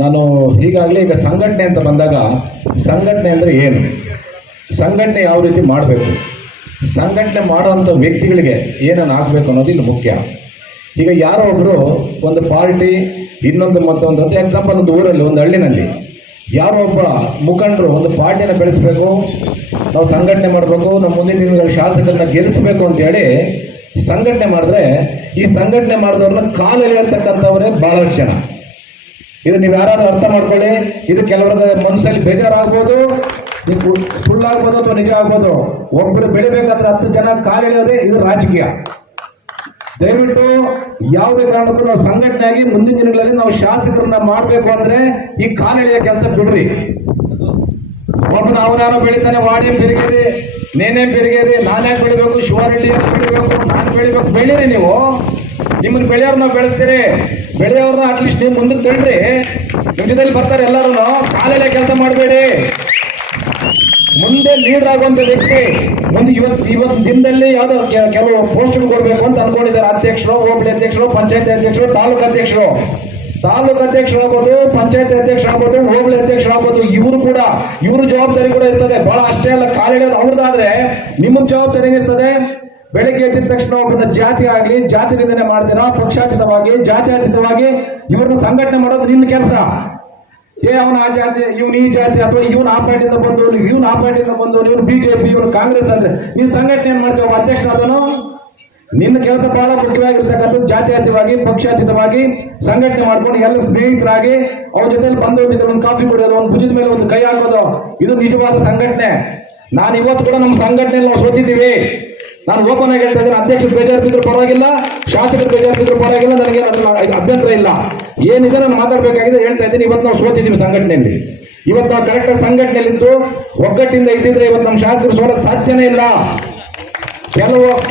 ನಾನು ಈಗಾಗಲೇ ಈಗ ಸಂಘಟನೆ ಅಂತ ಬಂದಾಗ ಸಂಘಟನೆ ಅಂದರೆ ಏನು, ಸಂಘಟನೆ ಯಾವ ರೀತಿ ಮಾಡಬೇಕು, ಸಂಘಟನೆ ಮಾಡುವಂಥ ವ್ಯಕ್ತಿಗಳಿಗೆ ಏನನ್ನು ಆಗಬೇಕು ಅನ್ನೋದು ಇಲ್ಲಿ ಮುಖ್ಯ. ಈಗ ಯಾರೋ ಒಬ್ಬರು ಒಂದು ಪಾರ್ಟಿ ಇನ್ನೊಂದು ಮತ್ತೊಂದು ಅಂತ ಎಕ್ಸಾಂಪಲ್, ಒಂದು ಊರಲ್ಲಿ ಒಂದು ಹಳ್ಳಿನಲ್ಲಿ ಯಾರೋ ಒಬ್ಬ ಮುಖಂಡರು ಒಂದು ಪಾರ್ಟಿನ ಬೆಳೆಸಬೇಕು, ನಾವು ಸಂಘಟನೆ ಮಾಡಬೇಕು, ನಮ್ಮ ಮುಂದಿನ ದಿನಗಳ ಶಾಸಕರನ್ನ ಗೆಲ್ಲಿಸಬೇಕು ಅಂತೇಳಿ ಸಂಘಟನೆ ಮಾಡಿದ್ರೆ ಈ ಸಂಘಟನೆ ಮಾಡಿದವ್ರನ್ನ ಕಾಲೆಳೆಯತಕ್ಕಂಥವರೇ ಭಾಳಷ್ಟು ಜನ. ಇದು ನೀವು ಯಾರಾದ್ರೂ ಅರ್ಥ ಮಾಡ್ಕೊಳ್ಳಿ. ಇದು ಕೆಲವರ ಮನಸ್ಸಲ್ಲಿ ಬೇಜಾರಾಗ್ಬೋದು, ನೀವು ಸುಳ್ಳಾಗ್ಬೋದು ಅಥವಾ ನಿಜ ಆಗ್ಬೋದು. ಒಬ್ಬರು ಬೆಳಿಬೇಕಾದ್ರೆ 10 ಜನ ಕಾಲೆಳೆಯೋದೇ ಇದು ರಾಜಕೀಯ. ದಯವಿಟ್ಟು ಯಾವುದೇ ಕಾರಣಕ್ಕೂ ನಾವು ಸಂಘಟನೆಯಾಗಿ ಮುಂದಿನ ದಿನಗಳಲ್ಲಿ ನಾವು ಶಾಸಕರನ್ನ ಮಾಡಬೇಕು ಅಂದ್ರೆ ಈ ಕಾಲೆಳೆಯ ಕೆಲಸ ಬಿಡ್ರಿ. ಒಬ್ಬನ ಅವನಾರೋ ಬೆಳಿತಾನೆ, ವಾಡಿ ಬೆರಿಗೆದೆ, ನೇನೇ ಬೆರಿಗೆದೆ, ನಾನೇ ಬೆಳಿಬೇಕು, ಶಿವಾರೆಡ್ಡಿ ಬೆಳಿಬೇಕು, ನಾನು ಬೆಳಿಬೇಕು. ಬೆಳೀರಿ ನೀವು, ನಿಮ್ಮನ್ನು ಬೆಳೆಯೋರು ನಾವು ಬೆಳೆಸ್ತೀರಿ. ಬೆಳೆಯೋರ್ನ ಅಟ್ಲೀಸ್ಟ್ ನೀವು ಮುಂದಕ್ಕೆ ತಳ್ಳ್ರಿ. ನಿಮ್ಮ ಜೊತೆಲಿ ಬರ್ತಾರೆ ಎಲ್ಲರೂ. ಕಾಲೆಲೆ ಕೆಲಸ ಮಾಡಬೇಡಿ. ಮುಂದೆ ಲೀಡರ್ ಆಗುವಂತ ವ್ಯಕ್ತಿ ಮುಂದೆ ಇವತ್ತು ದಿನದಲ್ಲಿ ಯಾವ್ದೋ ಕೆಲವು ಪೋಸ್ಟ್ ಕೊಡ್ಬೇಕು ಅಂತ ಅನ್ಕೊಂಡಿದ್ದಾರೆ. ಅಧ್ಯಕ್ಷರು, ಹೋಬಳಿ ಅಧ್ಯಕ್ಷರು, ಪಂಚಾಯತಿ ಅಧ್ಯಕ್ಷರು, ತಾಲೂಕು ಅಧ್ಯಕ್ಷರು ಆಗ್ಬೋದು, ಪಂಚಾಯತಿ ಅಧ್ಯಕ್ಷರು ಆಗ್ಬೋದು, ಹೋಬಳಿ ಅಧ್ಯಕ್ಷರು ಆಗ್ಬೋದು. ಇವ್ರ ಜವಾಬ್ದಾರಿ ಕೂಡ ಇರ್ತದೆ. ಬಹಳ ಅಷ್ಟೇ ಅಲ್ಲ, ಕಾಲಿಡೋದು ಅವ್ರದ್ದಾದ್ರೆ ನಿಮ್ಮ ಜವಾಬ್ದಾರಿ ಇರ್ತದೆ. ಬೆಳಗ್ಗೆ ಎದ್ದಿದ ತಕ್ಷಣ ಒಬ್ಬನ ಜಾತಿ ಆಗ್ಲಿ, ಜಾತಿ ನಿಂದನೆ ಮಾಡ್ತೀರಾ, ಪಕ್ಷಾತೀತವಾಗಿ ಜಾತ್ಯತೀತವಾಗಿ ಇವ್ರನ್ನ ಸಂಘಟನೆ ಮಾಡೋದು ನಿನ್ನ ಕೆಲಸ. ಅವನ ಆ ಜಾತಿ, ಇವನು ಈ ಜಾತಿ, ಅಥವಾ ಇವನು ಆ ಪಾರ್ಟಿಯಿಂದ ಬಂದು, ಇವನು ಆ ಪಾರ್ಟಿಯಿಂದ ಬಂದು, ಇವನು ಬಿಜೆಪಿ, ಇವನು ಕಾಂಗ್ರೆಸ್ ಅಂದ್ರೆ ನೀನು ಸಂಘಟನೆ ಏನ್ ಮಾಡ್ತೀವಿ? ಒಬ್ಬ ಅಧ್ಯಕ್ಷನಾದನು. ನಿನ್ನ ಕೆಲಸ ಬಹಳ ಮುಖ್ಯವಾಗಿರ್ತಕ್ಕಂಥದ್ದು ಜಾತ್ಯತೀತವಾಗಿ, ಪಕ್ಷಾತೀತವಾಗಿ ಸಂಘಟನೆ ಮಾಡ್ಕೊಂಡು ಎಲ್ಲ ಸ್ನೇಹಿತರಾಗಿ ಅವ್ರ ಜೊತೆಲಿ ಬಂದು ಒಂದು ಕಾಫಿ ಕುಡಿಯೋದು, ಒಂದು ಭುಜದ ಮೇಲೆ ಒಂದು ಕೈ ಹಾಕೋದು, ಇದು ನಿಜವಾದ ಸಂಘಟನೆ. ನಾನು ಇವತ್ತು ಕೂಡ ನಮ್ಮ ಸಂಘಟನೆಯಲ್ಲಿ ನಾವು ಸೋತಿದ್ದೀವಿ. ನಾನು ಓಪನ್ ಆಗಿ ಹೇಳ್ತಾ ಇದ್ದೀನಿ. ಅಧ್ಯಕ್ಷರು ಬೇಜಾರು ಬಿದ್ರು ಪರವಾಗಿಲ್ಲ, ಶಾಸಕರು ಬೇಜಾರು ಬಿದ್ರು ಪರವಾಗಿಲ್ಲ, ನನಗೆ ಅಭ್ಯಂತರ ಇಲ್ಲ. ಏನಿದೆ ನಾನು ಮಾತಾಡಬೇಕಾಗಿದೆ ಹೇಳ್ತಾ ಇದ್ದೀನಿ. ಇವತ್ತು ನಾವು ಸೋತಿದ್ದೀವಿ ಸಂಘಟನೆಯಲ್ಲಿ. ಇವತ್ತು ನಾವು ಕರೆಕ್ಟಾಗಿ ಸಂಘಟನೆಯಲ್ಲಿದ್ದು ಒಗ್ಗಟ್ಟಿಂದ ಇದ್ದಿದ್ರೆ ಇವತ್ತು ನಮ್ಮ ಶಾಸಕರು ಸೋಲಕ್ಕೆ ಸಾಧ್ಯನೇ ಇಲ್ಲ.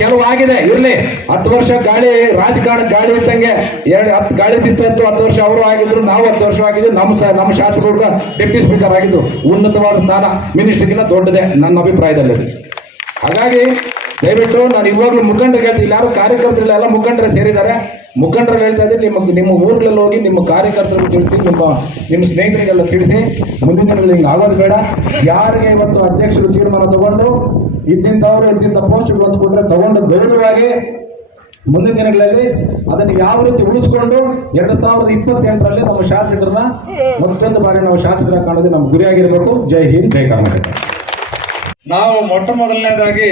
ಕೆಲವು ಆಗಿದೆ, ಇರ್ಲಿ. 10 ವರ್ಷ ಗಾಳಿ ರಾಜಕಾರಣ ಗಾಳಿ ಇದ್ದಂಗೆ 10 ಗಾಳಿ ಬಿಸ್ತಿತ್ತು. 10 ವರ್ಷ ಅವರು ಆಗಿದ್ರು, ನಾವು 10 ವರ್ಷ ಆಗಿದ್ದು. ನಮ್ಮ ಶಾಸಕರು ಡೆಪ್ಟಿ ಸ್ಪೀಕರ್ ಆಗಿದ್ದು. ಉನ್ನತವಾದ ಸ್ಥಾನ, ಮಿನಿಸ್ಟರ್ಗಿಂತ ದೊಡ್ಡದೆ ನನ್ನ ಅಭಿಪ್ರಾಯದಲ್ಲಿ. ಹಾಗಾಗಿ ದಯವಿಟ್ಟು ನಾನು ಇವಾಗಲೂ ಮುಖಂಡರಿಗೆ ಹೇಳ್ತೀನಿ, ಯಾರು ಕಾರ್ಯಕರ್ತರಿಲ್ಲ, ಎಲ್ಲ ಮುಖಂಡರು ಸೇರಿದ್ದಾರೆ. ಮುಖಂಡರು ಹೇಳ್ತಾ ಇದ್ದೀನಿ, ನಿಮ್ಮ ಊರುಗಳಲ್ಲಿ ಹೋಗಿ ನಿಮ್ಮ ಕಾರ್ಯಕರ್ತರಿಗೆ ತಿಳಿಸಿ, ನಿಮ್ಮ ಸ್ನೇಹಿತರಿಗೆಲ್ಲ ತಿಳಿಸಿ. ಮುಂದಿನ ದಿನಗಳಲ್ಲಿ ಹಿಂಗೆ ಆಗೋದು ಬೇಡ. ಯಾರಿಗೆ ಇವತ್ತು ಅಧ್ಯಕ್ಷರು ತೀರ್ಮಾನ ತಗೊಂಡು ಇಂತಿಂತ ಪೋಸ್ಟ್ಗಳು ಅಂದ್ಬಿಟ್ರೆ ತಗೊಂಡು ಗೌರವವಾಗಿ ಮುಂದಿನ ದಿನಗಳಲ್ಲಿ ಅದನ್ನು ಯಾವ ರೀತಿ ಉಳಿಸ್ಕೊಂಡು 2028ರಲ್ಲಿ ನಮ್ಮ ಶಾಸಕರನ್ನ ಮತ್ತೊಂದು ಬಾರಿ ನಾವು ಶಾಸಕರ ಕಾಣೋದು ನಮ್ಮ ಗುರಿಯಾಗಿರ್ಬೇಕು. ಜೈ ಹಿಂದ್, ಜೈ ಕರ್ನಾಟಕ. ನಾವು ಮೊಟ್ಟ ಮೊದಲನೇದಾಗಿ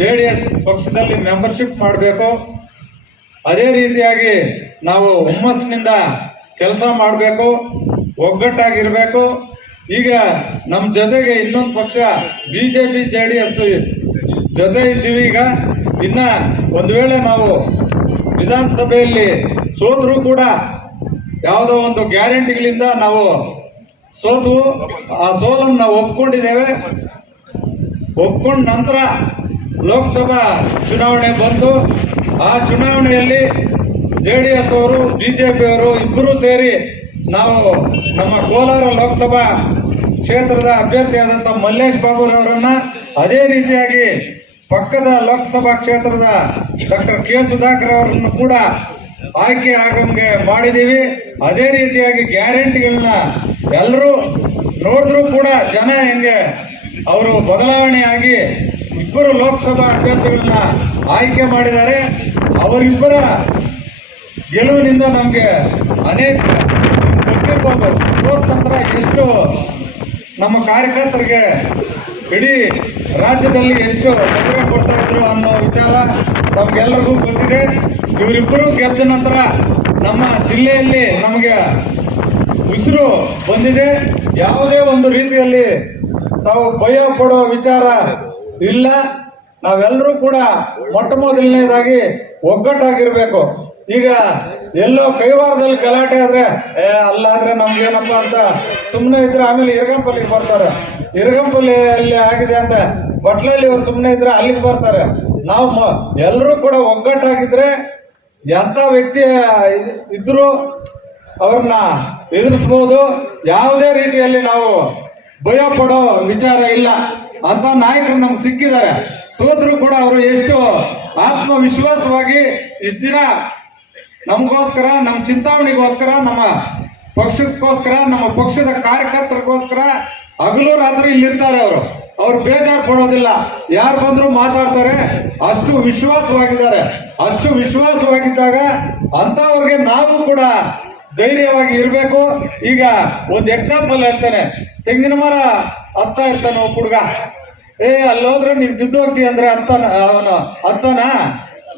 JDS ಪಕ್ಷದಲ್ಲಿ ಮೆಂಬರ್ಶಿಪ್ ಮಾಡಬೇಕು. ಅದೇ ರೀತಿಯಾಗಿ ನಾವು ಹುಮ್ಮಸ್ಸಿನಿಂದ ಕೆಲಸ ಮಾಡಬೇಕು, ಒಗ್ಗಟ್ಟಾಗಿರ್ಬೇಕು. ಈಗ ನಮ್ಮ ಜೊತೆಗೆ ಇನ್ನೊಂದು ಪಕ್ಷ BJP JDS ಜೊತೆ ಇದ್ದೀವಿ. ಈಗ ಇನ್ನ ಒಂದು ವೇಳೆ ನಾವು ವಿಧಾನಸಭೆಯಲ್ಲಿ ಸೋತರೂ ಕೂಡ ಯಾವುದೋ ಒಂದು ಗ್ಯಾರಂಟಿಗಳಿಂದ ನಾವು ಸೋತು ಆ ಸೋಲನ್ನು ನಾವು ಒಪ್ಕೊಂಡಿದ್ದೇವೆ. ಒಪ್ಕೊಂಡ ನಂತರ ಲೋಕಸಭಾ ಚುನಾವಣೆ ಬಂತು. ಆ ಚುನಾವಣೆಯಲ್ಲಿ JDS ಅವರು, BJP ಅವರು ಇಬ್ಬರೂ ಸೇರಿ ನಾವು ನಮ್ಮ ಕೋಲಾರ ಲೋಕಸಭಾ ಕ್ಷೇತ್ರದ ಅಭ್ಯರ್ಥಿಯಾದಂಥ ಮಲ್ಲೇಶ್ ಬಾಬುರವರನ್ನ, ಅದೇ ರೀತಿಯಾಗಿ ಪಕ್ಕದ ಲೋಕಸಭಾ ಕ್ಷೇತ್ರದ ಡಾಕ್ಟರ್ K ಸುಧಾಕರ್ ಅವರನ್ನು ಕೂಡ ಆಯ್ಕೆ ಆಗಂಗೆ ಮಾಡಿದ್ದೀವಿ. ಅದೇ ರೀತಿಯಾಗಿ ಗ್ಯಾರಂಟಿಗಳನ್ನ ಎಲ್ಲರೂ ನೋಡಿದ್ರು ಕೂಡ ಜನ ಹೆಂಗೆ ಅವರು ಬದಲಾವಣೆಯಾಗಿ ಇಬ್ಬರು ಲೋಕಸಭಾ ಅಭ್ಯರ್ಥಿಗಳನ್ನ ಆಯ್ಕೆ ಮಾಡಿದ್ದಾರೆ. ಅವರಿಬ್ಬರ ಗೆಲುವಿನಿಂದ ನಮಗೆ ಅನೇಕ ಗೊತ್ತಿರ್ಬೋದು ನಂತರ ಎಷ್ಟು ನಮ್ಮ ಕಾರ್ಯಕರ್ತರಿಗೆ ಇಡೀ ರಾಜ್ಯದಲ್ಲಿ ಎಷ್ಟು ತೊಂದರೆ ಕೊಡ್ತಾ ಇದ್ರು ಅನ್ನೋ ವಿಚಾರ ನಮ್ಗೆಲ್ಲರಿಗೂ ಗೊತ್ತಿದೆ. ಇವರಿಬ್ಬರು ಗೆದ್ದ ನಂತರ ನಮ್ಮ ಜಿಲ್ಲೆಯಲ್ಲಿ ನಮಗೆ ಉಸಿರು ಬಂದಿದೆ. ಯಾವುದೇ ಒಂದು ರೀತಿಯಲ್ಲಿ ನಾವು ಭಯ ಪಡೋ ವಿಚಾರ ಇಲ್ಲ. ನಾವೆಲ್ಲರೂ ಕೂಡ ಮೊಟ್ಟ ಮೊದಲನೇದಾಗಿ ಒಗ್ಗಟ್ಟಾಗಿರ್ಬೇಕು. ಈಗ ಎಲ್ಲೋ ಕೈವಾರದಲ್ಲಿ ಗಲಾಟೆ ಆದ್ರೆ ಅಲ್ಲಾದ್ರೆ ನಮ್ಗೇನಪ್ಪ ಅಂತ ಸುಮ್ಮನೆ ಇದ್ರೆ ಆಮೇಲೆ ಇರಗಂಪಲ್ಲಿಗೆ ಬರ್ತಾರೆ. ಇರಗಂಪಲ್ಲಿ ಆಗಿದೆ ಅಂತ ಬಟ್ಲಲ್ಲಿ ಅವ್ರು ಸುಮ್ಮನೆ ಇದ್ರೆ ಅಲ್ಲಿಗೆ ಬರ್ತಾರೆ. ನಾವು ಎಲ್ಲರೂ ಕೂಡ ಒಗ್ಗಟ್ಟಾಗಿದ್ರೆ ಎಂಥ ವ್ಯಕ್ತಿ ಇದ್ರು ಅವ್ರನ್ನ ಎದುರಿಸ್ಬೋದು. ಯಾವುದೇ ರೀತಿಯಲ್ಲಿ ನಾವು ಭಯ ಪಡೋ ವಿಚಾರ ಇಲ್ಲ. ಅಂತ ನಾಯಕರು ನಮ್ಗೆ ಸಿಕ್ಕಿದ್ದಾರೆ. ಸೋದ್ರು ಕೂಡ ಅವರು ಎಷ್ಟು ಆತ್ಮವಿಶ್ವಾಸವಾಗಿ ಇಷ್ಟು ದಿನ ನಮಗೋಸ್ಕರ, ನಮ್ಮ ಚಿಂತಾಮಣಿಗೋಸ್ಕರ, ನಮ್ಮ ಪಕ್ಷಕ್ಕೋಸ್ಕರ, ನಮ್ಮ ಪಕ್ಷದ ಕಾರ್ಯಕರ್ತರಿಗೋಸ್ಕರ ಹಗಲು ರಾತ್ರಿ ಇಲ್ಲಿರ್ತಾರೆ. ಅವ್ರು ಬೇಜಾರು ಪಡೋದಿಲ್ಲ. ಯಾರು ಬಂದ್ರು ಮಾತಾಡ್ತಾರೆ. ಅಷ್ಟು ವಿಶ್ವಾಸವಾಗಿದ್ದಾರೆ. ಅಷ್ಟು ವಿಶ್ವಾಸವಾಗಿದ್ದಾಗ ಅಂತವ್ರಿಗೆ ನಾವು ಕೂಡ ಧೈರ್ಯವಾಗಿ ಇರಬೇಕು. ಈಗ ಒಂದು ಎಕ್ಸಾಂಪಲ್ ಹೇಳ್ತಾನೆ. ತೆಂಗಿನ ಮರ ಹತ್ತಾ ಇರ್ತಾನೆ ಒಬ್ಬ ಹುಡುಗ. ಅಲ್ಲೋದ್ರೆ ನೀನ್ ಬಿದ್ದು ಹೋಗ್ತೀವಿ ಅಂದ್ರೆ ಅವನು ಹತ್ತಾನ?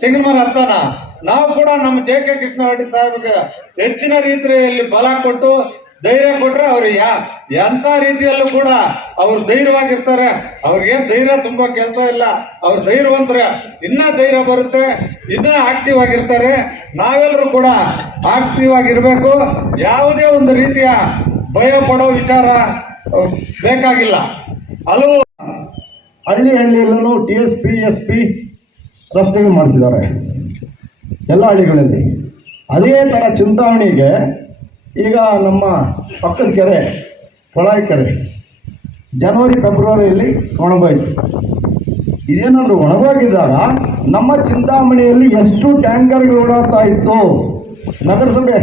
ತೆಂಗಿನ ಮರ ಹತ್ತಾನ? ನಾವು ಕೂಡ ನಮ್ಮ ಜೆ.ಕೆ. ಕೃಷ್ಣಾರೆಡ್ಡಿ ಸಾಹೇಬ್ಗೆ ಹೆಚ್ಚಿನ ರೀತಿಯಲ್ಲಿ ಬಲ ಕೊಟ್ಟು ಧೈರ್ಯ ಕೊಟ್ರೆ ಅವ್ರು ಎಂತ ರೀತಿಯಲ್ಲೂ ಕೂಡ ಅವ್ರು ಧೈರ್ಯವಾಗಿರ್ತಾರೆ. ಅವ್ರಿಗೆ ಧೈರ್ಯ ತುಂಬಾ ಕೆಲಸ ಇಲ್ಲ. ಅವ್ರು ಧೈರ್ಯವಂತರ, ಇನ್ನ ಧೈರ್ಯ ಬರುತ್ತೆ, ಇನ್ನ ಆಕ್ಟಿವ್ ಆಗಿರ್ತಾರೆ. ನಾವೆಲ್ಲರೂ ಕೂಡ ಆಕ್ಟಿವ್ ಆಗಿರ್ಬೇಕು. ಯಾವುದೇ ಒಂದು ರೀತಿಯ ಭಯ ಪಡೋ ವಿಚಾರ ಬೇಕಾಗಿಲ್ಲ. ಹಲವು ಹಳ್ಳಿಯಲ್ಲೂ TSP SP ರಸ್ತೆಗಳು ಮಾಡಿಸಿದ್ದಾರೆ ಎಲ್ಲ ಹಳ್ಳಿಗಳಲ್ಲಿ. ಅದೇ ಥರ ಚಿಂತಾಮಣಿಗೆ ಈಗ ನಮ್ಮ ಪಕ್ಕದ ಕೆರೆ, ಕೊಳಾಯಿ ಕೆರೆ, ಜನವರಿ ಫೆಬ್ರವರಿಯಲ್ಲಿ ಒಣಗೋಯ್ತು. ಇದೇನಾದರೂ ಒಣಗೋಗಿದ್ದಾಗ ನಮ್ಮ ಚಿಂತಾಮಣಿಯಲ್ಲಿ ಎಷ್ಟು ಟ್ಯಾಂಕರ್ಗಳು ಓಡಾಡ್ತಾ ಇತ್ತು? ನಗರಸಭೆ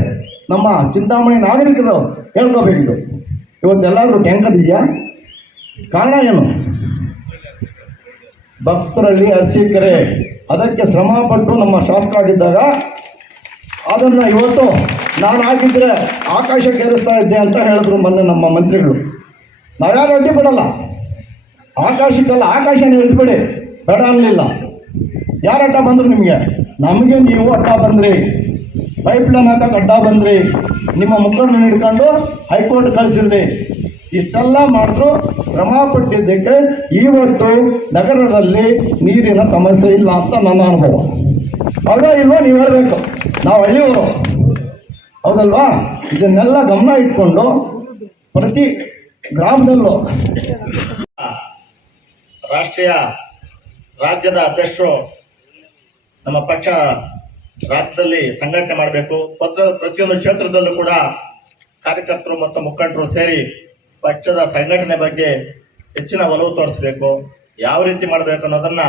ನಮ್ಮ ಚಿಂತಾಮಣಿ ನಾಗರಿಕರು ಹೇಳ್ಕೋಬೇಕಿತ್ತು. ಇವತ್ತೆಲ್ಲಾದರೂ ಟ್ಯಾಂಕರ್ ಇದೆಯಾ? ಕಾರಣ ಏನು? ಭಕ್ತರಲ್ಲಿ ಅರಸೀಕೆರೆ ಅದಕ್ಕೆ ಶ್ರಮಪಟ್ಟು ನಮ್ಮ ಶಾಸಕರಾಗಿದ್ದಾಗ ಅದನ್ನು ಇವತ್ತು ನಾನು ಆಗಿದ್ದರೆ ಆಕಾಶಕ್ಕೆ ಏರಿಸ್ತಾ ಇದ್ದೆ ಅಂತ ಹೇಳಿದ್ರು ಮೊನ್ನೆ ನಮ್ಮ ಮಂತ್ರಿಗಳು. ನಾವ್ಯಾರು ಅಡ್ಡಿ ಬಿಡಲ್ಲ, ಆಕಾಶಕ್ಕೆಲ್ಲ ಆಕಾಶನ ಇಳಿಸ್ಬೇಡಿ ಬೇಡ ಅನ್ನಲಿಲ್ಲ. ಯಾರು ಅಡ್ಡ ಬಂದರು ನಿಮಗೆ? ನಮಗೆ ನೀವು ಅಡ್ಡ ಬಂದ್ರಿ, ಪೈಪ್ಲೈನ್ ಹಾಕಕ್ಕೆ ಅಡ್ಡ ಬಂದ್ರಿ, ನಿಮ್ಮ ಮುಖಂಡರನ್ನ ಹಿಡ್ಕೊಂಡು ಹೈಕೋರ್ಟ್ ಕಳಿಸಿದ್ರಿ. ಇಷ್ಟೆಲ್ಲ ಮಾಡಿದ್ರು ಶ್ರಮ ಪಟ್ಟಿದ್ದಕ್ಕೆ ಇವತ್ತು ನಗರದಲ್ಲಿ ನೀರಿನ ಸಮಸ್ಯೆ ಇಲ್ಲ ಅಂತ ನನ್ನ ಅನುಭವ. ಹೌದಾ ಇಲ್ವೋ? ನೀವು ಹೇಳಬೇಕು. ನಾವು ಹಳ್ಳಿಯವರು, ಹೌದಲ್ವಾ? ಇದನ್ನೆಲ್ಲ ಗಮನ ಇಟ್ಕೊಂಡು ಪ್ರತಿ ಗ್ರಾಮದಲ್ಲೂ ರಾಜ್ಯದ ಅಧ್ಯಕ್ಷರು ನಮ್ಮ ಪಕ್ಷ ರಾಜ್ಯದಲ್ಲಿ ಸಂಘಟನೆ ಮಾಡಬೇಕು. ಪ್ರತಿಯೊಂದು ಕ್ಷೇತ್ರದಲ್ಲೂ ಕೂಡ ಕಾರ್ಯಕರ್ತರು ಮತ್ತು ಮುಖಂಡರು ಸೇರಿ ಪಕ್ಷದ ಸಂಘಟನೆ ಬಗ್ಗೆ ಹೆಚ್ಚಿನ ಒಲವು ತೋರಿಸಬೇಕು. ಯಾವ ರೀತಿ ಮಾಡಬೇಕು ಅನ್ನೋದನ್ನ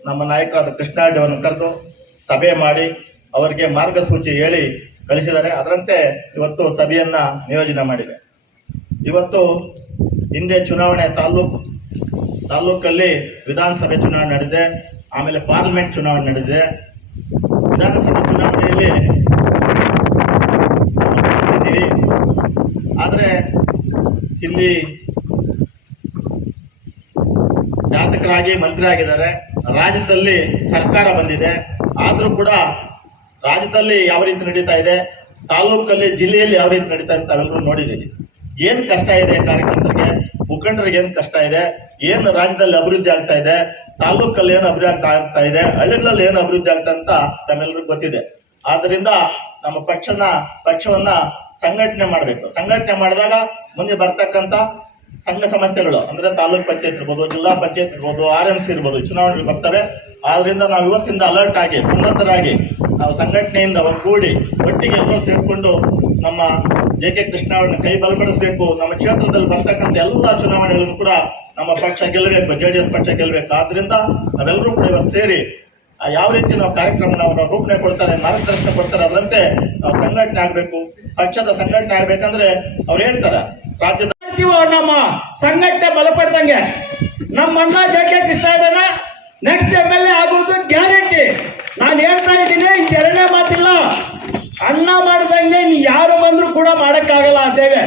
ನಮ್ಮ ನಾಯಕರಾದ ಕೃಷ್ಣಾರೆಡ್ಡಿ ಅವರನ್ನು ಕರೆದು ಸಭೆ ಮಾಡಿ ಅವರಿಗೆ ಮಾರ್ಗಸೂಚಿ ಹೇಳಿ ಕಳಿಸಿದ್ದಾರೆ. ಅದರಂತೆ ಇವತ್ತು ಸಭೆಯನ್ನ ನಿಯೋಜನೆ ಮಾಡಿದೆ. ಇವತ್ತು ಹಿಂದೆ ಚುನಾವಣೆ ತಾಲ್ಲೂಕಲ್ಲಿ ವಿಧಾನಸಭೆ ಚುನಾವಣೆ ನಡೆದಿದೆ, ಆಮೇಲೆ ಪಾರ್ಲಿಮೆಂಟ್ ಚುನಾವಣೆ ನಡೆದಿದೆ. ವಿಧಾನಸಭೆ ಚುನಾವಣೆಯಲ್ಲಿ ಇದ್ದೀವಿ, ಆದರೆ ಇಲ್ಲಿ ಶಾಸಕರಾಗಿ ಮಂತ್ರಿ ಆಗಿದ್ದಾರೆ. ರಾಜ್ಯದಲ್ಲಿ ಸರ್ಕಾರ ಬಂದಿದೆ, ಆದರೂ ಕೂಡ ರಾಜ್ಯದಲ್ಲಿ ಯಾವ ರೀತಿ ನಡೀತಾ ಇದೆ, ತಾಲೂಕಲ್ಲಿ ಜಿಲ್ಲೆಯಲ್ಲಿ ಯಾವ ರೀತಿ ನಡೀತಾ ಇದೆ ತಾವೆಲ್ಲರೂ ನೋಡಿದ್ದೀವಿ. ಏನು ಕಷ್ಟ ಇದೆ ಕಾರ್ಯಕರ್ತರಿಗೆ, ಮುಖಂಡರಿಗೆ ಏನು ಕಷ್ಟ ಇದೆ, ಏನು ರಾಜ್ಯದಲ್ಲಿ ಅಭಿವೃದ್ಧಿ ಆಗ್ತಾ ಇದೆ, ತಾಲೂಕಲ್ಲಿ ಏನು ಅಭಿವೃದ್ಧಿ ಆಗ್ತಾ ಇದೆ, ಹಳ್ಳಿಗಳಲ್ಲಿ ಏನು ಅಭಿವೃದ್ಧಿ ಆಗ್ತಾ ಅಂತ ತಮ್ಮೆಲ್ಲರಿಗೂ ಗೊತ್ತಿದೆ. ಆದ್ದರಿಂದ ನಮ್ಮ ಪಕ್ಷವನ್ನ ಸಂಘಟನೆ ಮಾಡಬೇಕು. ಸಂಘಟನೆ ಮಾಡಿದಾಗ ಮುಂದೆ ಬರ್ತಕ್ಕಂಥ ಸಂಘ ಸಂಸ್ಥೆಗಳು ಅಂದ್ರೆ ತಾಲೂಕ್ ಪಂಚಾಯತ್ ಇರ್ಬೋದು, ಜಿಲ್ಲಾ ಪಂಚಾಯತ್ ಇರ್ಬೋದು, RMC ಇರ್ಬೋದು, ಚುನಾವಣೆಗಳು ಬರ್ತವೆ. ಆದ್ರಿಂದ ನಾವು ಇವತ್ತಿಂದ ಅಲರ್ಟ್ ಆಗಿ ಸನ್ನದ್ಧರಾಗಿ ನಾವು ಸಂಘಟನೆಯಿಂದ ಒಗ್ಗೂಡಿ ಒಟ್ಟಿಗೆ ಎಲ್ಲರೂ ಸೇರ್ಕೊಂಡು ನಮ್ಮ ಜೆ.ಕೆ. ಕೃಷ್ಣಾರೆಡ್ಡಿ ಕೈ ಬಲಪಡಿಸಬೇಕು. ನಮ್ಮ ಕ್ಷೇತ್ರದಲ್ಲಿ ಬರ್ತಕ್ಕಂಥ ಎಲ್ಲ ಚುನಾವಣೆಗಳನ್ನು ಕೂಡ ನಮ್ಮ ಪಕ್ಷ ಗೆಲ್ಲಬೇಕು, JDS ಪಕ್ಷ ಗೆಲ್ಲಬೇಕು. ಆದ್ರಿಂದ ನಾವೆಲ್ಲರೂ ಕೂಡ ಇವತ್ತು ಸೇರಿ ಯಾವ ರೀತಿ ನಾವು ಕಾರ್ಯಕ್ರಮ ನಾವು ರೂಪಣೆ ಕೊಡ್ತಾರೆ, ಮಾರ್ಗದರ್ಶನ ಕೊಡ್ತಾರೆ, ಅದರಂತೆ ನಾವು ಸಂಘಟನೆ ಆಗ್ಬೇಕು. ಪಕ್ಷದ ಸಂಘಟನೆ ಆಗ್ಬೇಕಂದ್ರೆ ಅವ್ರು ಹೇಳ್ತಾರೆ ರಾಜ್ಯದ ನಮ್ಮ ಸಂಘಟನೆ ಬಲಪಡ್ದಂಗೆ ನಮ್ಮ ಅಣ್ಣ ಜೆ.ಕೆ. ಕೃಷ್ಣಾರೆಡ್ಡಿನ ನೆಕ್ಸ್ಟ್ MLA ಆಗುವುದು ಗ್ಯಾರಂಟಿ. ನಾನು ಹೇಳ್ತಾ ಇದ್ದೀನಿ, ಎರಡನೇ ಮಾತಿಲ್ಲ. ಅಣ್ಣ ಮಾಡಿದಂಗೆ ಯಾರು ಬಂದ್ರು ಕೂಡ ಮಾಡಕ್ಕಾಗಲ್ಲ ಆ ಸೇವೆ.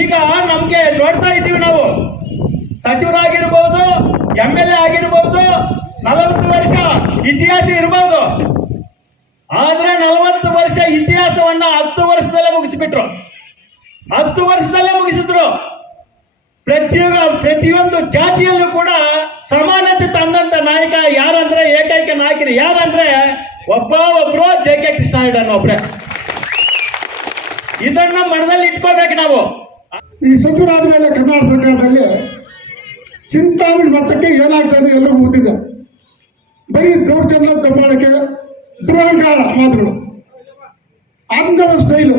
ಈಗ ನಮ್ಗೆ ನೋಡ್ತಾ ಇದ್ದೀವಿ, ನಾವು ಸಚಿವರಾಗಿರ್ಬೋದು, MLA ಆಗಿರ್ಬೋದು, 40 ವರ್ಷ ಇತಿಹಾಸ ಇರ್ಬೋದು. ಆದ್ರೆ 40 ವರ್ಷ ಇತಿಹಾಸವನ್ನ 10 ವರ್ಷದಲ್ಲೇ ಮುಗಿಸಿಬಿಟ್ರು. 10 ವರ್ಷದಲ್ಲೇ ಮುಗಿಸಿದ್ರು. ಪ್ರತಿಯೊಂದು ಜಾತಿಯಲ್ಲೂ ಕೂಡ ಸಮಾನತೆ ತಂದಂತ ನಾಯಕ ಯಾರಂದ್ರೆ, ಏಕೈಕ ನಾಯಕರು ಯಾರಂದ್ರೆ ಒಬ್ರು ಜೆ.ಕೆ. ಕೃಷ್ಣಾರೆಡ್ಡಿ ಒಬ್ರೆ. ಇದನ್ನ ಮನದಲ್ಲಿ ಇಟ್ಕೋಬೇಕು ನಾವು. ಈ ಸಚಿವರಾದ ಮೇಲೆ ಕರ್ನಾಟಕ ಸರ್ಕಾರದಲ್ಲಿ ಚಿಂತಾಮಣಿ ಮಟ್ಟಕ್ಕೆ ಏನಾಗ್ತಾ ಇದೆ ಎಲ್ಲರಿಗೂ ಗೊತ್ತಿದೆ. ಬರೀ ದೌರ್ಜನ್ಯ, ದಬ್ಬಾಳಿಕೆ, ದುರಹಂಕಾರ ಮಾತುಗಳು, ಅಂದವ ಸ್ಟೈಲು.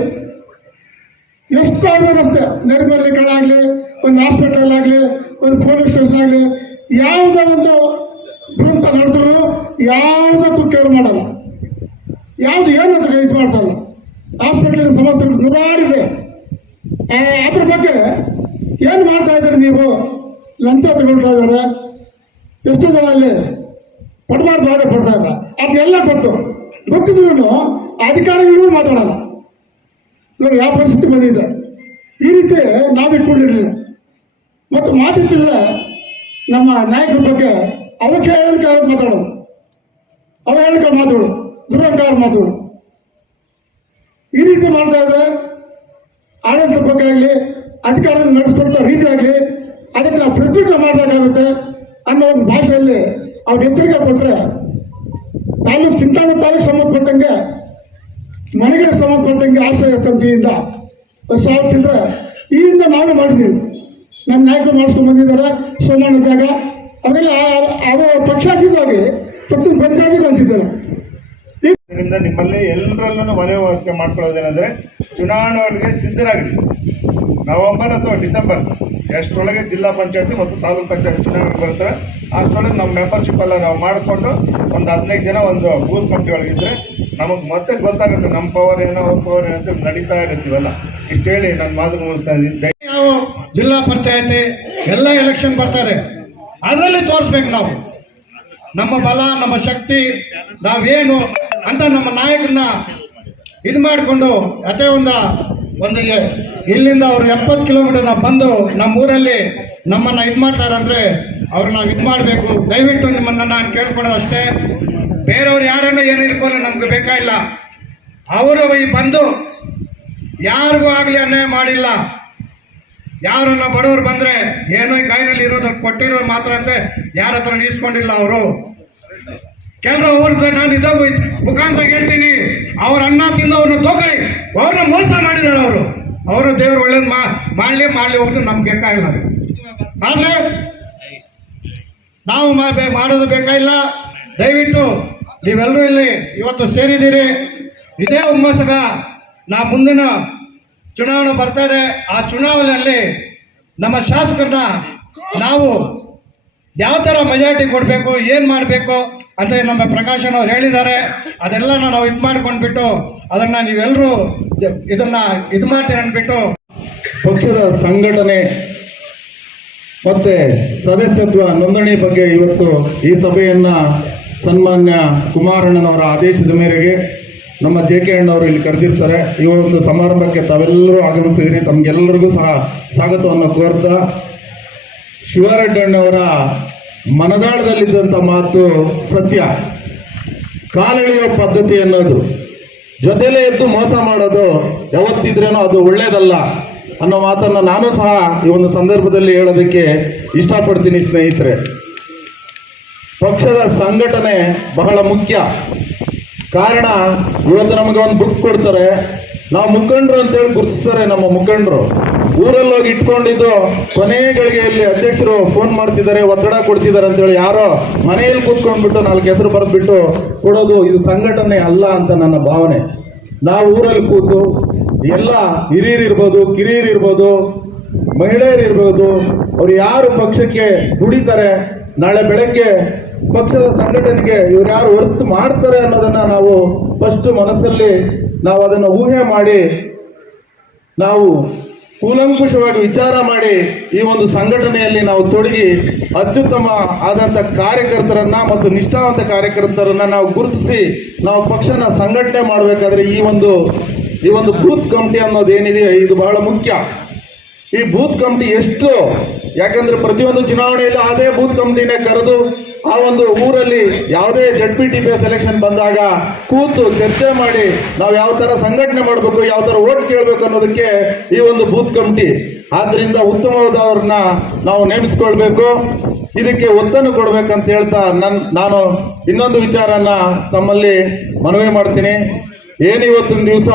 ಎಷ್ಟಾದ್ರೂ ಅಷ್ಟೇ, ನೈರ್ಮಲ್ಯಗಳಾಗಲಿ, ಒಂದು ಹಾಸ್ಪಿಟಲ್ ಆಗಲಿ, ಒಂದು ಪೊಲೀಸ್ ಸ್ಟೇಷನ್ ಆಗಲಿ, ಯಾವುದೋ ಒಂದು ದುರಂತ ನಡೆದ್ರು ಯಾವುದಕ್ಕೂ ಕೇರ್ ಮಾಡಲ್ಲ. ಯಾವುದು ಏನು ಅಂತ ಇದು ಮಾಡ್ಸಲ್ಲ. ಹಾಸ್ಪಿಟಲ್ ಸಮಸ್ಯೆಗಳು ನೂರಾರಿದೆ. ಅದ್ರ ಬಗ್ಗೆ ಏನು ಮಾಡ್ತಾ ಇದ್ದಾರೆ ನೀವು? ಲಂಚ ತಗೊಳ್ತಾ ಇದ್ದಾರೆ. ಎಷ್ಟೋ ಜನ ಅಲ್ಲಿ ಪಡ್ಬಾರ್ದು ಬಾಧೆ ಪಡ್ತಾ ಇಲ್ಲ. ಅದನ್ನೆಲ್ಲ ಗೊತ್ತಿದ್ರು ಅಧಿಕಾರಿಗಳು ಮಾತಾಡಲ್ಲ. ನೋಡಿ ಯಾವ ಪರಿಸ್ಥಿತಿ ಬಂದಿದೆ. ಈ ರೀತಿ ನಾವು ಇಟ್ಕೊಂಡಿರಲಿಲ್ಲ. ಮತ್ತು ಮಾತಿದ್ದರೆ ನಮ್ಮ ನಾಯಕರ ಬಗ್ಗೆ ಅವಹೇಳನಕಾರ ಮಾತಾಡೋದು, ಅವಹೇಳನಕಾರ ಮಾತಾಡೋದು, ದುರಹಂಕಾರ ಮಾತಾಡೋದು, ಈ ರೀತಿ ಮಾಡ್ತಾ ಇದ್ರೆ ಆಡಳಿತದ ಬಗ್ಗೆ ಆಗಲಿ, ಅಧಿಕಾರ ನಡೆಸ್ಕೊಳ್ತ ರೀತಿ ಆಗಲಿ, ಅದಕ್ಕೆ ನಾವು ಪ್ರತಿಭಟನೆ ಮಾಡಬೇಕಾಗುತ್ತೆ ಅನ್ನೋ ಒಂದು ಭಾಷೆಯಲ್ಲಿ ಅವ್ರು ಎಚ್ಚರಿಕೆ ಕೊಟ್ಟರೆ, ಚಿಂತಾಮಣಿ ತಾಲೂಕು ಸಂಬಂಧಪಟ್ಟಂಗೆ ಮನೆಗಳಿಗೆ ಸಂಬಂಧಪಟ್ಟಂಗೆ ಆಶ್ರಯ ಸಮಿತಿಯಿಂದ 1,000 ಚಿಲ್ಲರೆ ಈ ಹಿಂದೆ ನಾವು ಮಾಡಿದ್ದೀವಿ. ನಮ್ಮ ನಾಯಕರು ಮಾಡಿಸ್ಕೊಂಡು ಬಂದಿದ್ದಾರೆ. ಸೋಮಣ್ಣ ಜಾಗ ಅವೆಲ್ಲ ಅವರು ಪಕ್ಷಾತೀತವಾಗಿ ಪ್ರತಿ ಪಂಚಾಯತಿಗೆ ಅನಿಸಿದ್ದಾರೆ. ಇದರಿಂದ ನಿಮ್ಮಲ್ಲಿ ಎಲ್ಲರಲ್ಲೂ ಮನವರಿಕೆ ಮಾಡ್ಕೊಳ್ಳೋದೇನೆಂದರೆ ಚುನಾವಣೆಗಳಿಗೆ ಸಿದ್ಧರಾಗಿರಿ. ನವೆಂಬರ್ ಅಥವಾ ಡಿಸೆಂಬರ್ ಎಷ್ಟರೊಳಗೆ ಜಿಲ್ಲಾ ಪಂಚಾಯತಿ ಮತ್ತು ತಾಲೂಕು ಪಂಚಾಯತಿ ಚುನಾವಣೆ ಬರ್ತವೆ. ಅಷ್ಟರೊಳಗೆ ನಮ್ಮ ಮೆಂಬರ್ಶಿಪ್ ಎಲ್ಲ ನಾವು ಮಾಡಿಕೊಂಡು ಒಂದು 15 ಜನ ಒಂದು ಬೂತ್ ಕಮಿಟಿ ಒಳಗಿದ್ರೆ ನಮಗೆ ಮತ್ತೆ ಗೊತ್ತಾಗುತ್ತೆ ನಮ್ಮ ಪವರ್ ಏನೋ ಅವ್ರ ಪವರ್ ಏನೋ ಅಂತ ನಡೀತಾ ಇರ್ತೀವಲ್ಲ. ಇಷ್ಟು ಹೇಳಿ ನನ್ನ ಮಾತು ಮುಗಿಸ್ತಾ ಇದ್ದೀನಿ. ನಾವು ಜಿಲ್ಲಾ ಪಂಚಾಯತಿ ಎಲ್ಲ ಎಲೆಕ್ಷನ್ ಬರ್ತಾರೆ, ಅದರಲ್ಲಿ ತೋರಿಸ್ಬೇಕು ನಾವು ನಮ್ಮ ಬಲ, ನಮ್ಮ ಶಕ್ತಿ, ನಾವೇನು ಅಂತ ನಮ್ಮ ನಾಯಕರನ್ನ ಇದು ಮಾಡಿಕೊಂಡು ಅದೇ ಒಂದು ಇಲ್ಲಿಂದ ಅವರು 70 ಕಿಲೋಮೀಟರ್ ಬಂದು ನಮ್ಮೂರಲ್ಲಿ ನಮ್ಮನ್ನು ಇದು ಮಾಡ್ತಾರಂದ್ರೆ ಅವ್ರು ನಾವು ಇದು ಮಾಡಬೇಕು. ದಯವಿಟ್ಟು ನಿಮ್ಮನ್ನು ನಾನು ಕೇಳ್ಕೊಳ್ಳೋದು ಅಷ್ಟೇ. ಬೇರೆಯವ್ರು ಯಾರನ್ನು ಏನು ಇಟ್ಕೊಂಡು ನಮ್ಗೆ ಬೇಕಾಗಿಲ್ಲ. ಅವರು ಬಂದು ಯಾರಿಗೂ ಆಗಲಿ ಅನ್ಯಾಯ ಮಾಡಿಲ್ಲ. ಯಾರನ್ನ ಬಡವರು ಬಂದರೆ ಏನೋ ಈ ಗಾಯನಲ್ಲಿ ಇರೋದು ಕೊಟ್ಟಿರೋದು ಮಾತ್ರ ಅಂತ ಯಾರ ಹತ್ರ ಈಸ್ಕೊಂಡಿಲ್ಲ ಅವರು. ಕೆಲವರು ಅವ್ರಿಗೆ ನಾನು ಇದ ಮುಖಾಂತರ ಹೇಳ್ತೀನಿ, ಅವ್ರ ಅನ್ನ ತಿಂದು ಅವ್ರನ್ನ ತಗೊಳ್ಳಿ, ಅವ್ರನ್ನ ಮೋಸ ಮಾಡಿದ್ದಾರೆ ಅವರು. ಅವರು ದೇವರು ಒಳ್ಳೇದು ಮಾಡಲಿ ಹೊರತು ನಮ್ಗೆ ಬೇಕಾಗಿಲ್ಲ. ಆದರೆ ನಾವು ಮಾಡೋದು ಬೇಕಾಗಿಲ್ಲ. ದಯವಿಟ್ಟು ನೀವೆಲ್ಲರೂ ಇಲ್ಲಿ ಇವತ್ತು ಸೇರಿದ್ದೀರಿ. ಇದೇ ಹುಮ್ಮಸ್ಸಾಗ ನಾ ಮುಂದಿನ ಚುನಾವಣೆ ಬರ್ತಾ ಇದೆ. ಆ ಚುನಾವಣೆಯಲ್ಲಿ ನಮ್ಮ ಶಾಸಕರನ್ನ ನಾವು ಯಾವ ಥರ ಮೆಜಾರಿಟಿ ಕೊಡಬೇಕು, ಏನು ಮಾಡಬೇಕು ಅಂತ ನಮ್ಮ ಪ್ರಕಾಶನ್ ಅವ್ರು ಹೇಳಿದ್ದಾರೆ. ಅದೆಲ್ಲ ನಾವು ಇದು ಮಾಡ್ಕೊಂಡ್ಬಿಟ್ಟು ಅದನ್ನು ನೀವೆಲ್ಲರೂ ಇದು ಮಾಡ್ತೀರಿ ಅಂದ್ಬಿಟ್ಟು ಪಕ್ಷದ ಸಂಘಟನೆ ಮತ್ತೆ ಸದಸ್ಯತ್ವ ನೋಂದಣಿ ಬಗ್ಗೆ ಇವತ್ತು ಈ ಸಭೆಯನ್ನ ಸನ್ಮಾನ್ಯ ಕುಮಾರಣ್ಣನವರ ಆದೇಶದ ಮೇರೆಗೆ ನಮ್ಮ JK ಅಣ್ಣವರು ಇಲ್ಲಿ ಕರೆದಿರ್ತಾರೆ. ಈ ಒಂದು ಸಮಾರಂಭಕ್ಕೆ ತಾವೆಲ್ಲರೂ ಆಗಮಿಸಿದ್ರಿ. ತಮಗೆಲ್ಲರಿಗೂ ಸಹ ಸ್ವಾಗತವನ್ನು ಕೋರ್ತಾ, ಶಿವರೆಡ್ಡಿ ಅಣ್ಣವರ ಮನದಾಳದಲ್ಲಿದ್ದಂಥ ಮಾತು ಸತ್ಯ. ಕಾಲೆಳೆಯುವ ಪದ್ಧತಿ ಅನ್ನೋದು, ಜೊತೆಲೇ ಎದ್ದು ಮೋಸ ಮಾಡೋದು ಯಾವತ್ತಿದ್ರೇನೋ ಅದು ಒಳ್ಳೇದಲ್ಲ ಅನ್ನೋ ಮಾತನ್ನು ನಾನು ಸಹ ಈ ಒಂದು ಸಂದರ್ಭದಲ್ಲಿ ಹೇಳೋದಕ್ಕೆ ಇಷ್ಟಪಡ್ತೀನಿ. ಸ್ನೇಹಿತರೆ, ಪಕ್ಷದ ಸಂಘಟನೆ ಬಹಳ ಮುಖ್ಯ. ಕಾರಣ, ಇವತ್ತು ನಮಗೆ ಒಂದು ಬುಕ್ ಕೊಡ್ತಾರೆ, ನಾವು ಮುಖಂಡರು ಅಂತೇಳಿ ಗುರುತಿಸ್ತಾರೆ. ನಮ್ಮ ಮುಖಂಡರು ಊರಲ್ಲಿ ಹೋಗಿ ಇಟ್ಕೊಂಡಿದ್ದು ಕೊನೆ ಗಳಿಗೆಯಲ್ಲಿ ಅಧ್ಯಕ್ಷರು ಫೋನ್ ಮಾಡ್ತಿದ್ದಾರೆ, ಒತ್ತಡ ಕೊಡ್ತಿದ್ದಾರೆ ಅಂತೇಳಿ ಯಾರೋ ಮನೆಯಲ್ಲಿ ಕೂತ್ಕೊಂಡ್ಬಿಟ್ಟು 4 ಹೆಸರು ಬರೆದ್ಬಿಟ್ಟು ಕೊಡೋದು ಇದು ಸಂಘಟನೆ ಅಲ್ಲ ಅಂತ ನನ್ನ ಭಾವನೆ. ನಾವು ಊರಲ್ಲಿ ಕೂತು ಎಲ್ಲ ಹಿರಿಯರು ಇರ್ಬೋದು, ಕಿರಿಯರು ಇರ್ಬೋದು, ಮಹಿಳೆಯರು ಇರ್ಬೋದು, ಅವ್ರು ಯಾರು ಪಕ್ಷಕ್ಕೆ ದುಡಿತಾರೆ, ನಾಳೆ ಬೆಳಗ್ಗೆ ಪಕ್ಷದ ಸಂಘಟನೆಗೆ ಇವ್ರು ಯಾರು ವರ್ತ್ ಮಾಡ್ತಾರೆ ಅನ್ನೋದನ್ನ ನಾವು ಫಸ್ಟ್ ಮನಸ್ಸಲ್ಲಿ ನಾವು ಅದನ್ನು ಊಹೆ ಮಾಡಿ ನಾವು ಕೂಲಂಕುಷವಾಗಿ ವಿಚಾರ ಮಾಡಿ ಈ ಒಂದು ಸಂಘಟನೆಯಲ್ಲಿ ನಾವು ತೊಡಗಿ ಅತ್ಯುತ್ತಮ ಆದಂಥ ಕಾರ್ಯಕರ್ತರನ್ನ ಮತ್ತು ನಿಷ್ಠಾವಂತ ಕಾರ್ಯಕರ್ತರನ್ನ ನಾವು ಗುರುತಿಸಿ ನಾವು ಪಕ್ಷನ ಸಂಘಟನೆ ಮಾಡಬೇಕಾದ್ರೆ ಈ ಒಂದು ಬೂತ್ ಕಮಿಟಿ ಅನ್ನೋದೇನಿದೆ ಇದು ಬಹಳ ಮುಖ್ಯ. ಈ ಬೂತ್ ಕಮಿಟಿ ಎಷ್ಟು, ಯಾಕಂದ್ರೆ ಪ್ರತಿಯೊಂದು ಚುನಾವಣೆಯಲ್ಲಿ ಅದೇ ಬೂತ್ ಕಮಿಟಿನೇ ಕರೆದು ಆ ಒಂದು ಊರಲ್ಲಿ ಯಾವುದೇ ZPTPS ಎಲೆಕ್ಷನ್ ಬಂದಾಗ ಕೂತು ಚರ್ಚೆ ಮಾಡಿ ನಾವು ಯಾವ ತರ ಸಂಘಟನೆ ಮಾಡಬೇಕು, ಯಾವ ತರ ಓಟ್ ಕೇಳಬೇಕು ಅನ್ನೋದಕ್ಕೆ ಈ ಒಂದು ಬೂತ್ ಕಮಿಟಿ. ಆದ್ರಿಂದ ಉತ್ತಮವಾದವ್ರನ್ನ ನಾವು ನೇಮಿಸ್ಕೊಳ್ಬೇಕು, ಇದಕ್ಕೆ ಒತ್ತನ್ನು ಕೊಡ್ಬೇಕಂತ ಹೇಳ್ತಾ ನಾನು ಇನ್ನೊಂದು ವಿಚಾರನ ತಮ್ಮಲ್ಲಿ ಮನವಿ ಮಾಡ್ತೀನಿ. ಏನಿವತ್ತಿನ ದಿವಸ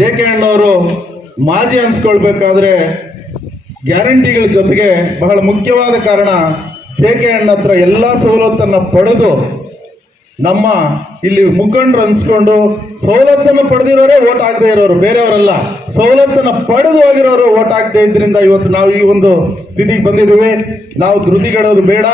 JK ಅಣ್ಣವರು ಮಾಜಿ ಅನ್ಸ್ಕೊಳ್ಬೇಕಾದ್ರೆ ಗ್ಯಾರಂಟಿಗಳ ಜೊತೆಗೆ ಬಹಳ ಮುಖ್ಯವಾದ ಕಾರಣ JK ಅಣ್ಣ ಹತ್ರ ಎಲ್ಲ ಸವಲತ್ತನ್ನು ಪಡೆದು ನಮ್ಮ ಇಲ್ಲಿ ಮುಖಂಡರು ಅನ್ಸ್ಕೊಂಡು ಸವಲತ್ತನ್ನು ಪಡೆದಿರೋರೇ ಓಟ್ ಆಗದೆ ಇರೋರು, ಬೇರೆಯವರಲ್ಲ. ಸವಲತ್ತನ್ನು ಪಡೆದು ಹೋಗಿರೋರು ಓಟ್ ಆಗದೆ ಇದ್ರಿಂದ ಇವತ್ತು ನಾವು ಈ ಒಂದು ಸ್ಥಿತಿಗೆ ಬಂದಿದ್ದೀವಿ. ನಾವು ಧೃತಿಗೆಡೋದು ಬೇಡ.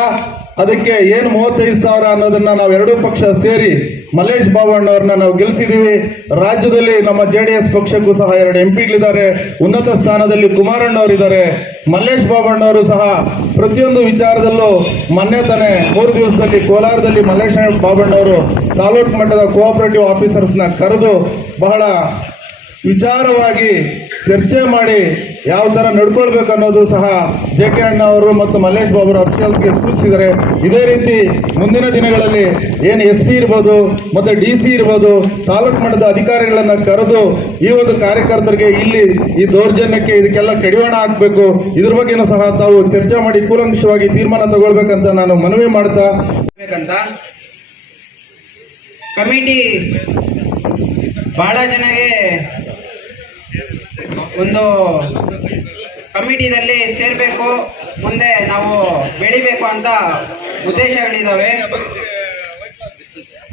ಅದಕ್ಕೆ ಏನು 35,000 ಅನ್ನೋದನ್ನ ನಾವು ಎರಡೂ ಪಕ್ಷ ಸೇರಿ ಮಲ್ಲೇಶ್ ಬಾಬಣ್ಣವ್ರನ್ನ ನಾವು ಗೆಲ್ಲಿಸಿದೀವಿ. ರಾಜ್ಯದಲ್ಲಿ ನಮ್ಮ JDS ಪಕ್ಷಕ್ಕೂ ಸಹ 2 MP ಗಳಿದ್ದಾರೆ. ಉನ್ನತ ಸ್ಥಾನದಲ್ಲಿ ಕುಮಾರಣ್ಣವರಿದ್ದಾರೆ. ಮಲ್ಲೇಶ್ ಬಾಬಣ್ಣವರು ಸಹ ಪ್ರತಿಯೊಂದು ವಿಚಾರದಲ್ಲೂ ಮೊನ್ನೆ ತಾನೇ 3 ದಿವಸದಲ್ಲಿ ಕೋಲಾರದಲ್ಲಿ ಮಲ್ಲೇಶ್ ಬಾಬಣ್ಣವರು ತಾಲೂಕು ಮಟ್ಟದ ಕೋಆಪರೇಟಿವ್ ಆಫೀಸರ್ಸ್ನ ಕರೆದು ಬಹಳ ವಿಚಾರವಾಗಿ ಚರ್ಚೆ ಮಾಡಿ ಯಾವ ತರ ನಡ್ಕೊಳ್ಬೇಕು ಅನ್ನೋದು ಸಹ JK ಅಣ್ಣ ಅವರು ಮತ್ತು ಮಲ್ಲೇಶ್ ಬಾಬು ಅಫಿಷಿಯಲ್ಸ್ಗೆ ಸೂಚಿಸಿದ್ದಾರೆ. ಇದೇ ರೀತಿ ಮುಂದಿನ ದಿನಗಳಲ್ಲಿ ಏನು SP ಇರ್ಬೋದು ಮತ್ತೆ DC ಇರ್ಬೋದು ತಾಲೂಕು ಮಟ್ಟದ ಅಧಿಕಾರಿಗಳನ್ನ ಕರೆದು ಈ ಒಂದು ಕಾರ್ಯಕರ್ತರಿಗೆ ಇಲ್ಲಿ ಈ ದೌರ್ಜನ್ಯಕ್ಕೆ ಇದಕ್ಕೆಲ್ಲ ಕಡಿವಾಣ ಹಾಕಬೇಕು, ಇದ್ರ ಬಗ್ಗೆನೂ ಸಹ ತಾವು ಚರ್ಚೆ ಮಾಡಿ ಕೂಲಂಕಷವಾಗಿ ತೀರ್ಮಾನ ತಗೊಳ್ಬೇಕಂತ ನಾನು ಮನವಿ ಮಾಡ್ತಾ ಕಮಿಟಿ ಬಹಳ ಜನಗೆ ಒಂದು ಕಮಿಟಿದಲ್ಲಿ ಸೇರಬೇಕು, ಮುಂದೆ ನಾವು ಬೆಳಿಬೇಕು ಅಂತ ಉದ್ದೇಶಗಳಿದ್ದಾವೆ.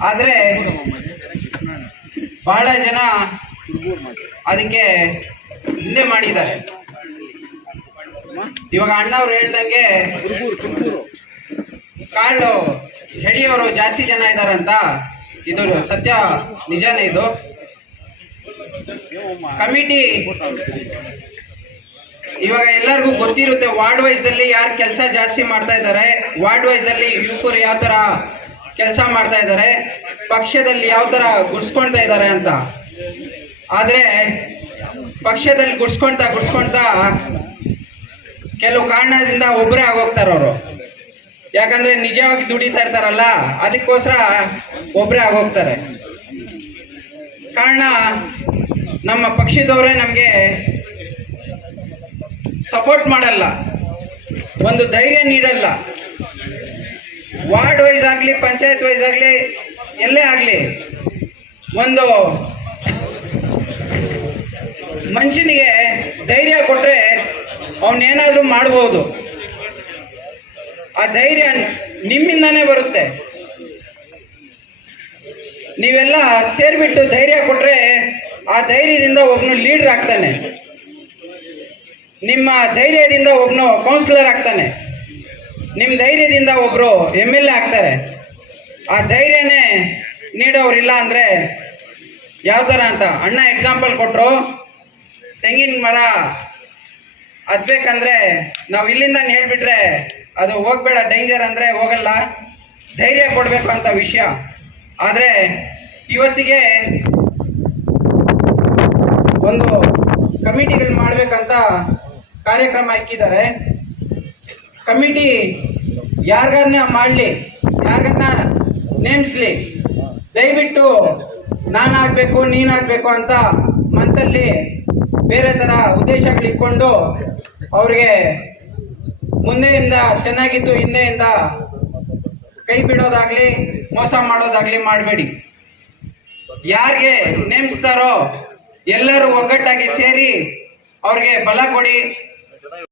ಆದರೆ ಬಹಳ ಜನ ಅದಕ್ಕೆ ಹಿಂದೆ ಮಾಡಿದ್ದಾರೆ. ಇವಾಗ ಅಣ್ಣವ್ರು ಹೇಳ್ದಂಗೆ ಕಾಳು ಹೆಳಿಯೋರು ಜಾಸ್ತಿ ಜನ ಇದ್ದಾರಂತ, ಇದು ಸತ್ಯ, ನಿಜಾನೇ ಇದು. ಕಮಿಟಿ ಇವಾಗ ಎಲ್ಲರಿಗೂ ಗೊತ್ತಿರುತ್ತೆ ವಾರ್ಡ್ ವೈಸ್ ಅಲ್ಲಿ ಯಾರು ಕೆಲಸ ಜಾಸ್ತಿ ಮಾಡ್ತಾ ಇದ್ದಾರೆ, ವಾರ್ಡ್ ವೈಸ್ ಅಲ್ಲಿ ಯುವಕರು ಯಾವ ತರ ಕೆಲಸ ಮಾಡ್ತಾ ಇದ್ದಾರೆ, ಪಕ್ಷದಲ್ಲಿ ಯಾವ ತರ ಗುಡ್ಸ್ಕೊಳ್ತಾ ಇದ್ದಾರೆ ಅಂತ. ಆದ್ರೆ ಪಕ್ಷದಲ್ಲಿ ಗುಡ್ಸ್ಕೊಳ್ತಾ ಕೆಲವು ಕಾರಣದಿಂದ ಒಬ್ಬರೇ ಆಗೋಗ್ತಾರ ಅವರು. ಯಾಕಂದ್ರೆ ನಿಜವಾಗಿ ದುಡಿತಾ ಇರ್ತಾರಲ್ಲ, ಅದಕ್ಕೋಸ್ಕರ ಒಬ್ಬರೇ ಆಗೋಗ್ತಾರೆ. ಕಾರಣ ನಮ್ಮ ಪಕ್ಷದವರೇ ನಮಗೆ ಸಪೋರ್ಟ್ ಮಾಡಲ್ಲ, ಒಂದು ಧೈರ್ಯ ನೀಡಲ್ಲ. ವಾರ್ಡ್ ವೈಸ್ ಆಗಲಿ ಪಂಚಾಯತ್ ವೈಸ್ ಆಗಲಿ ಎಲ್ಲೇ ಆಗಲಿ ಒಂದು ಮನುಷ್ಯನಿಗೆ ಧೈರ್ಯ ಕೊಟ್ಟರೆ ಅವನೇನಾದರೂ ಮಾಡ್ಬೋದು. ಆ ಧೈರ್ಯ ನಿಮ್ಮಿಂದಾನೇ ಬರುತ್ತೆ. ನೀವೆಲ್ಲ ಸೇರಿಬಿಟ್ಟು ಧೈರ್ಯ ಕೊಟ್ಟರೆ ಆ ಧೈರ್ಯದಿಂದ ಒಬ್ಬನು ಲೀಡರ್ ಆಗ್ತಾನೆ, ನಿಮ್ಮ ಧೈರ್ಯದಿಂದ ಒಬ್ಬನು ಕೌನ್ಸಿಲರ್ ಆಗ್ತಾನೆ, ನಿಮ್ಮ ಧೈರ್ಯದಿಂದ ಒಬ್ಬರು MLA ಆಗ್ತಾರೆ. ಆ ಧೈರ್ಯನೇ ನೀಡೋರಿಲ್ಲ ಅಂದರೆ ಯಾವ ಥರ ಅಂತ ಅಣ್ಣ ಎಕ್ಸಾಂಪಲ್ ಕೊಟ್ಟರು. ತೆಂಗಿನ ಮರ ಹತ್ಬೇಕಂದ್ರೆ ನಾವು ಇಲ್ಲಿಂದ ಹೇಳ್ಬಿಟ್ರೆ ಅದು ಹೋಗ್ಬೇಡ ಡೇಂಜರ್ ಅಂದರೆ ಹೋಗಲ್ಲ, ಧೈರ್ಯ ಕೊಡಬೇಕು ಅಂತ ವಿಷಯ. ಆದರೆ ಇವತ್ತಿಗೆ ಒಂದು ಕಮಿಟಿಗಳು ಮಾಡಬೇಕಂತ ಕಾರ್ಯಕ್ರಮ ಇಕ್ಕಿದ್ದಾರೆ. ಕಮಿಟಿ ಯಾರಿಗನ್ನ ಮಾಡಲಿ, ಯಾರಿಗನ್ನ ನೇಮಿಸ್ಲಿ, ದಯವಿಟ್ಟು ನಾನಾಗಬೇಕು ನೀನಾಗಬೇಕು ಅಂತ ಮನಸ್ಸಲ್ಲಿ ಬೇರೆ ಥರ ಉದ್ದೇಶಗಳಿಟ್ಕೊಂಡು ಅವ್ರಿಗೆ ಮುಂದೆಯಿಂದ ಚೆನ್ನಾಗಿದ್ದು ಹಿಂದೆಯಿಂದ ಕೈ ಬಿಡೋದಾಗ್ಲಿ ಮೋಸ ಮಾಡೋದಾಗ್ಲಿ ಮಾಡಬೇಡಿ. ಯಾರಿಗೆ ನೇಮಿಸ್ತಾರೋ ಎಲ್ಲರೂ ಒಗ್ಗಟ್ಟಾಗಿ ಸೇರಿ ಅವ್ರಿಗೆ ಬಲ ಕೊಡಿ.